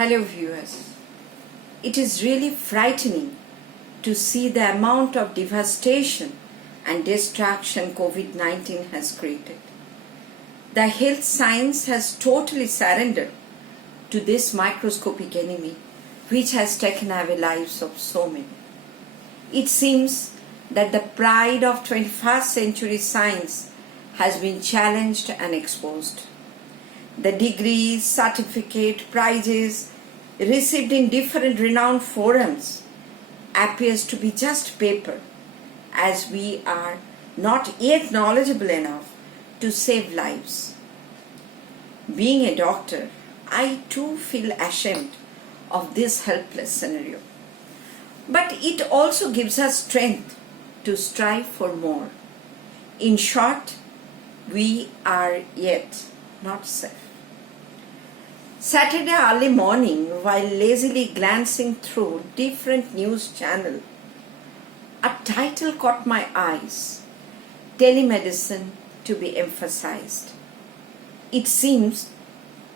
Hello viewers. It is really frightening to see the amount of devastation and destruction COVID-19 has created. The health science has totally surrendered to this microscopic enemy which has taken away lives of so many. It seems that the pride of 21st century science has been challenged and exposed. The degrees, certificate, prizes received in different renowned forums appears to be just paper, as we are not yet knowledgeable enough to save lives. Being a doctor, I too feel ashamed of this helpless scenario. But it also gives us strength to strive for more. In short, we are yet not safe. Saturday early morning, while lazily glancing through different news channels, a title caught my eyes: Telemedicine to be emphasized. It seems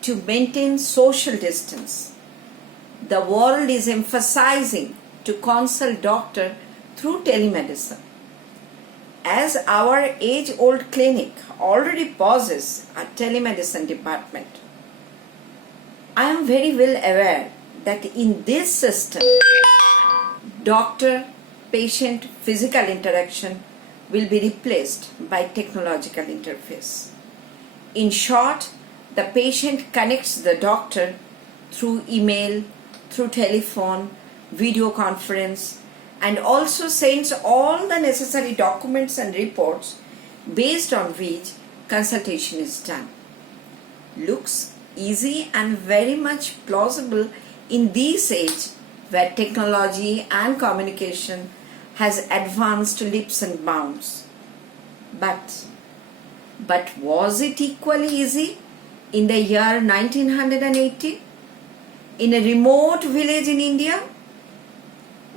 to maintain social distance. The world is emphasizing to consult doctor through telemedicine. As our age-old clinic already possesses a telemedicine department, I am very well aware that in this system, doctor-patient physical interaction will be replaced by technological interface. In short, the patient connects the doctor through email, through telephone, video conference, and also sends all the necessary documents and reports based on which consultation is done. Looks easy and very much plausible in this age where technology and communication has advanced leaps and bounds. But was it equally easy in the year 1980? In a remote village in India?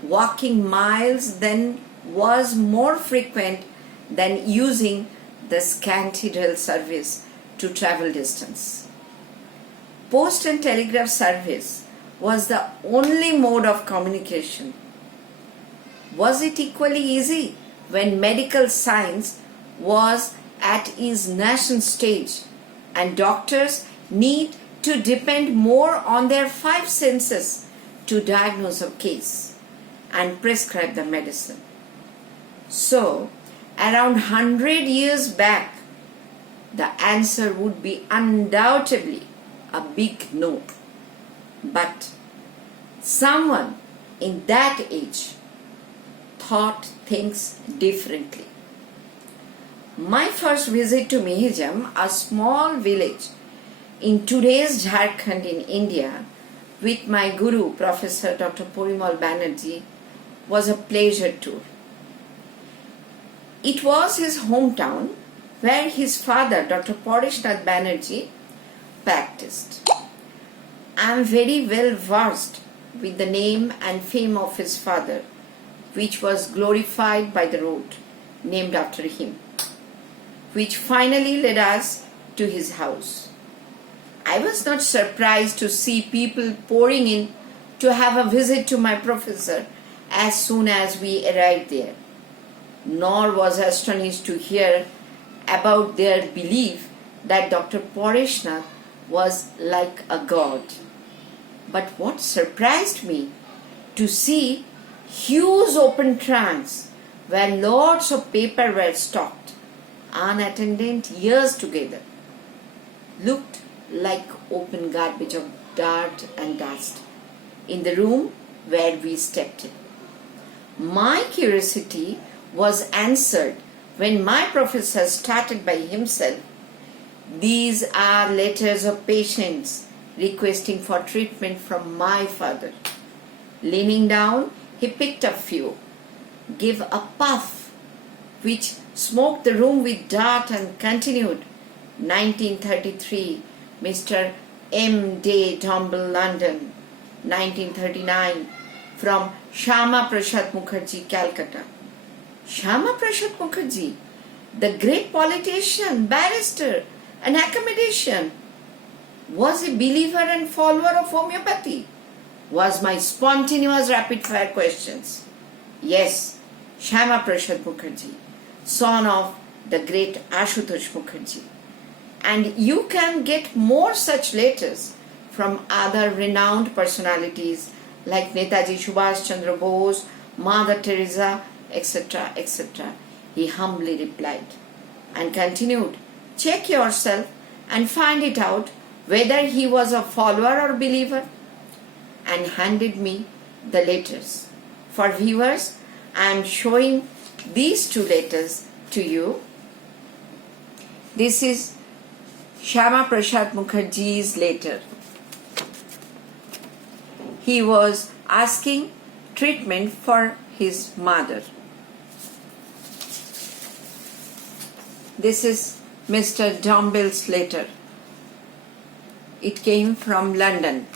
Walking miles then was more frequent than using the scanty rail service to travel distance. Post and telegraph service was the only mode of communication. Was it equally easy when medical science was at its nascent stage and doctors need to depend more on their five senses to diagnose a case and prescribe the medicine? So, around 100 years back, the answer would be undoubtedly a big no. But someone in that age thought things differently. My first visit to Mihijam, a small village in today's Jharkhand in India, with my guru, Professor Dr. Porimal Banerjee, was a pleasure tour. It was his hometown where his father, Dr. Parishnath Banerjee, practiced. I am very well versed with the name and fame of his father, which was glorified by the road named after him, which finally led us to his house. I was not surprised to see people pouring in to have a visit to my professor as soon as we arrived there, nor was I astonished to hear about their belief that Dr. Parishnath was like a god. But what surprised me to see huge open trunks where lots of paper were stocked, unattended years together, looked like open garbage of dirt and dust in the room where we stepped in. My curiosity was answered when my professor started by himself: "These are letters of patients requesting for treatment from my father." Leaning down, he picked a few, gave a puff, which smoked the room with dirt, and continued: "1933, Mr. M. D. Dumble, London. 1939, from Shama Prasad Mukherjee, Calcutta." Shama Prasad Mukherjee, the great politician, barrister, and accommodation. was a believer and follower of homeopathy? Was my spontaneous rapid-fire questions. Yes, Shyama Prasad Mukherjee, son of the great Ashutosh Mukherjee. And you can get more such letters from other renowned personalities like Netaji Subhash Chandra Bose, Mother Teresa, etc., etc. He humbly replied and continued, check yourself and find it out whether he was a follower or believer, and handed me the letters. For viewers, I am showing these two letters to you. This is Shyama Prasad Mukherjee's letter. He was asking treatment for his mother. This is Mr. Dombill's letter. It came from London.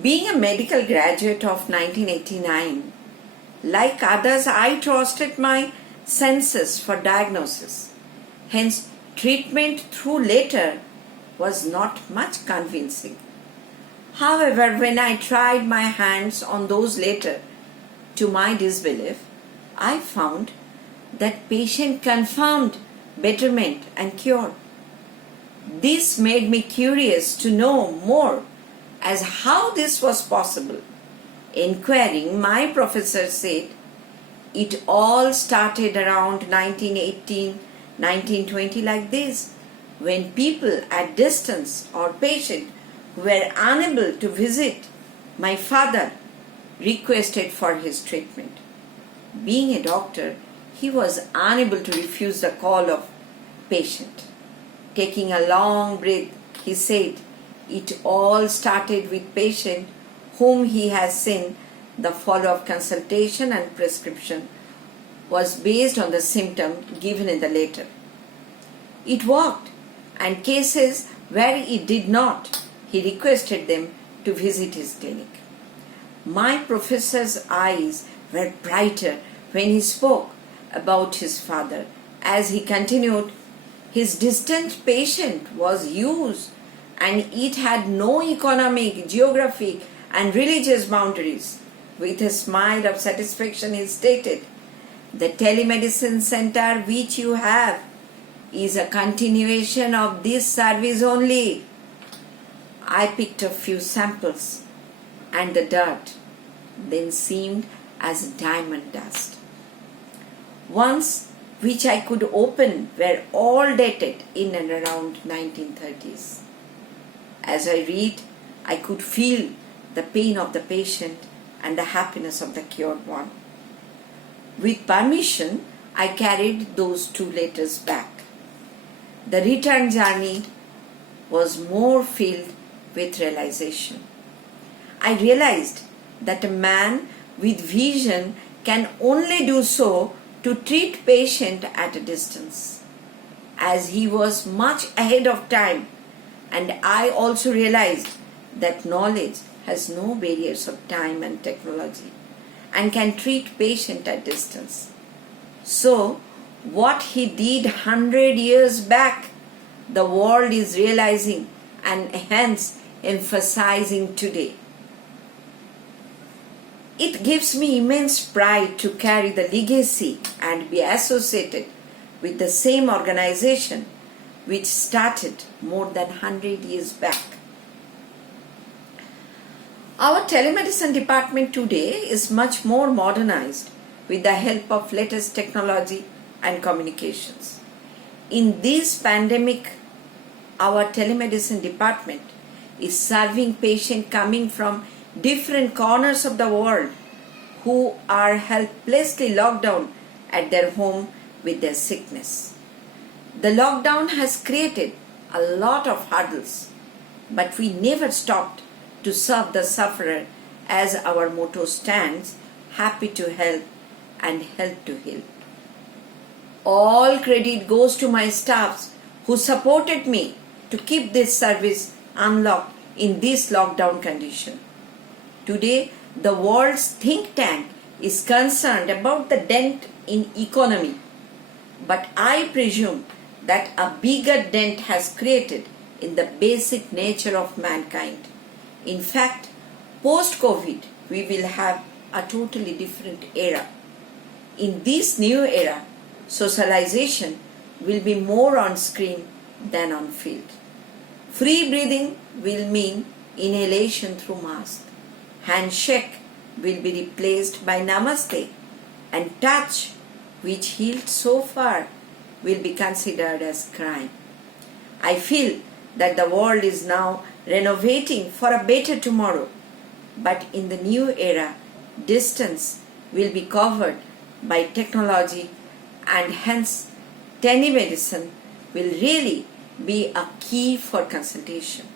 Being a medical graduate of 1989, like others, I trusted my senses for diagnosis. Hence, treatment through letter was not much convincing. However, when I tried my hands on those letters, to my disbelief, I found that patient confirmed betterment and cure. This made me curious to know more as how this was possible. Inquiring, my professor said it all started around 1918, 1920 like this, when people at distance or patient were unable to visit, my father requested for his treatment. Being a doctor, he was unable to refuse the call of patient. Taking a long breath, he said, it all started with patient whom he has seen. The follow-up consultation and prescription was based on the symptom given in the letter. It worked, and cases where it did not, he requested them to visit his clinic. My professor's eyes were brighter when he spoke about his father. As he continued, his distant patient was used, and it had no economic, geographic, and religious boundaries. With a smile of satisfaction, he stated, the Telemedicine Centre which you have is a continuation of this service only. I picked a few samples, and the dirt then seemed as diamond dust. Ones which I could open were all dated in and around 1930s. As I read, I could feel the pain of the patient and the happiness of the cured one. With permission, I carried those two letters back. The return journey was more filled with realization. I realized that a man with vision can only do so to treat patient at a distance, as he was much ahead of time, and I also realized that knowledge has no barriers of time and technology and can treat patient at distance. So, what he did 100 years back, the world is realizing and hence emphasizing today. It gives me immense pride to carry the legacy and be associated with the same organization which started more than 100 years back. Our telemedicine department today is much more modernized with the help of latest technology and communications. In this pandemic, our telemedicine department is serving patients coming from different corners of the world who are helplessly locked down at their home with their sickness. The lockdown has created a lot of hurdles, but we never stopped to serve the sufferer, as our motto stands, happy to help and help to heal. All credit goes to my staffs who supported me to keep this service unlocked in this lockdown condition. Today, the world's think tank is concerned about the dent in economy, but I presume that a bigger dent has created in the basic nature of mankind. In fact, post-COVID, we will have a totally different era. In this new era, socialization will be more on screen than on field. Free breathing will mean inhalation through mask. Handshake will be replaced by namaste, and touch, which healed so far, will be considered as crime. I feel that the world is now renovating for a better tomorrow, but in the new era, distance will be covered by technology, and hence telemedicine will really be a key for consultation.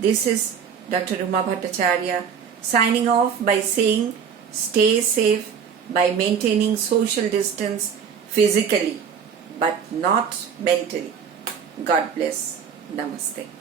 This is Dr. Ruma Bhattacharya signing off by saying stay safe by maintaining social distance physically but not mentally. God bless. Namaste.